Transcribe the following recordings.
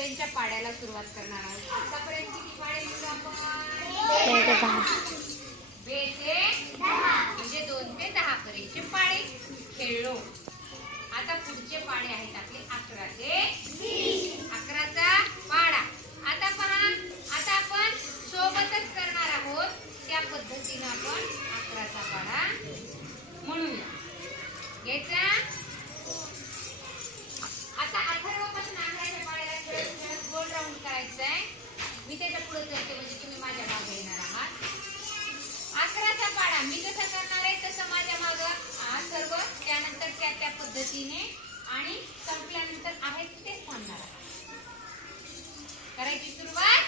आतापर्यंतच्या पाड्याला सुरुवात करणार आहोत. आतापर्यंत किती पाडे म्हणजे लिहिले आपण म्हणजे दोन ते दहा पर्यंतचे पाडे. खेळलो. आता पुढचे पाडे आहेत आपले अकरा ते अकराचा पाडा. आता पहा आम्ही कसं करणार आहे तसं माझ्या मागं हा सर्व त्यानंतर त्या त्या पद्धतीने आणि संपल्यानंतर आहे तेच म्हणणार करायची सुरुवात.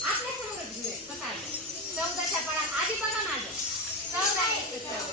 આપણે શું જોઈએ બતાવો ચૌદ દશા પણ આજે બનો ના જો ચૌદ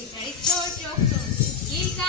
你没做就走一三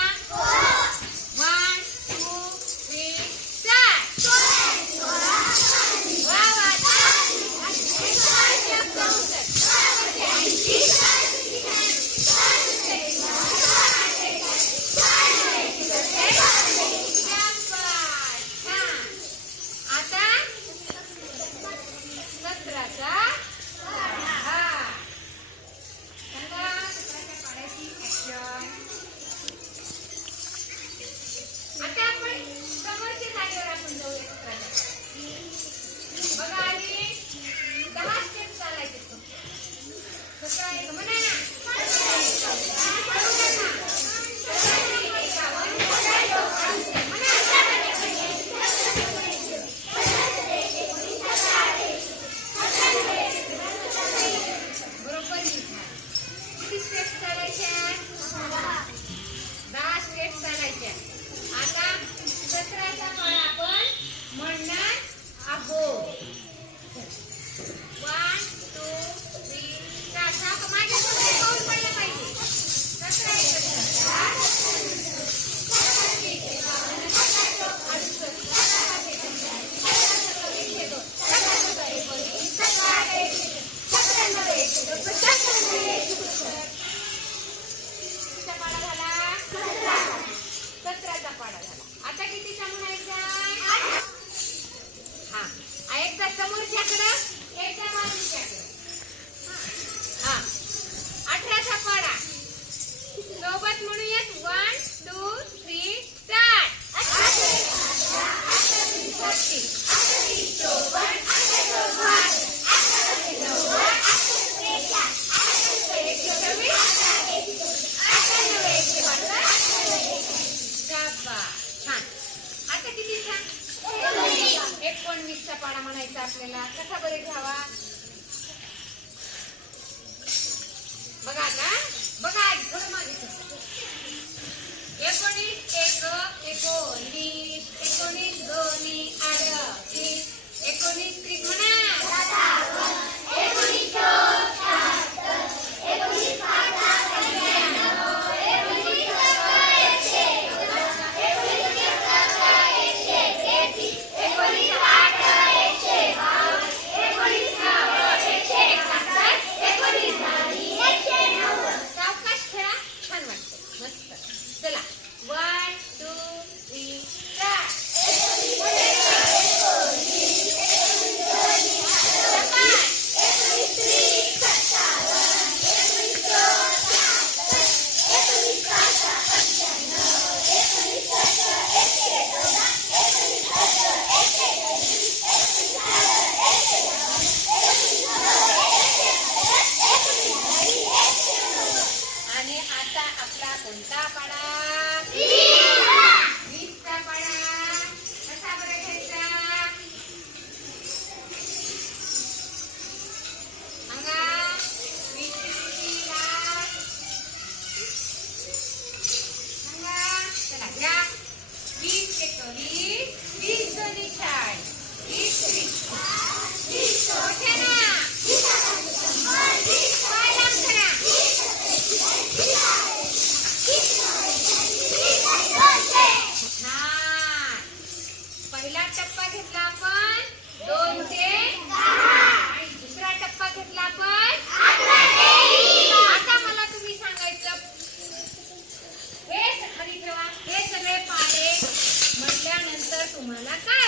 la cara.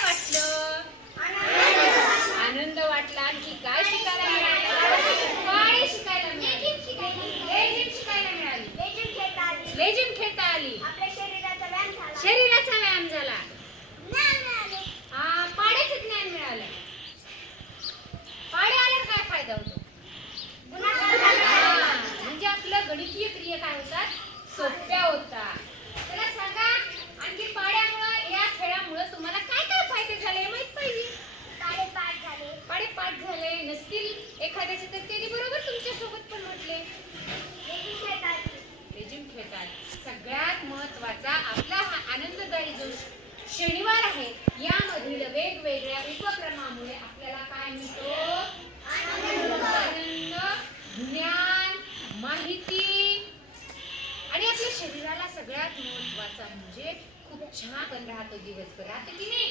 नसतील एखाद्याचे तर त्यांनी बरोबर तुमच्यासोबत पण म्हटले. लेझिम खेळतात. सगळ्यात महत्त्वाचा आपला हा आनंददायी जो शनिवार आहे यामधील वेगवेगळ्या उपक्रमामुळे आपल्याला काय मिळतो? आनंद ज्ञान माहिती. आणि आपल्या शरीराला सगळ्यात महत्त्वाचा म्हणजे खूप छान राहतो दिवसभर राहतो की नाही?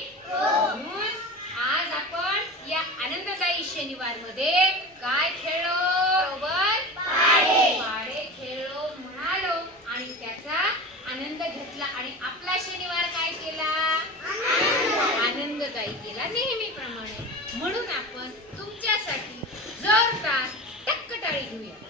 म्हणून आज आपण या आनंददायी शनिवारमध्ये काय खेळलो? बरोबर? पाडे. खेळलो म्हणालो. आणि त्याचा आनंद घेतला. आणि आपला शनिवार काय केला? आनंददायी केला नेहमीप्रमाणे. म्हणून आपण तुमच्यासाठी जोरदार टक्क टाळी घेऊया.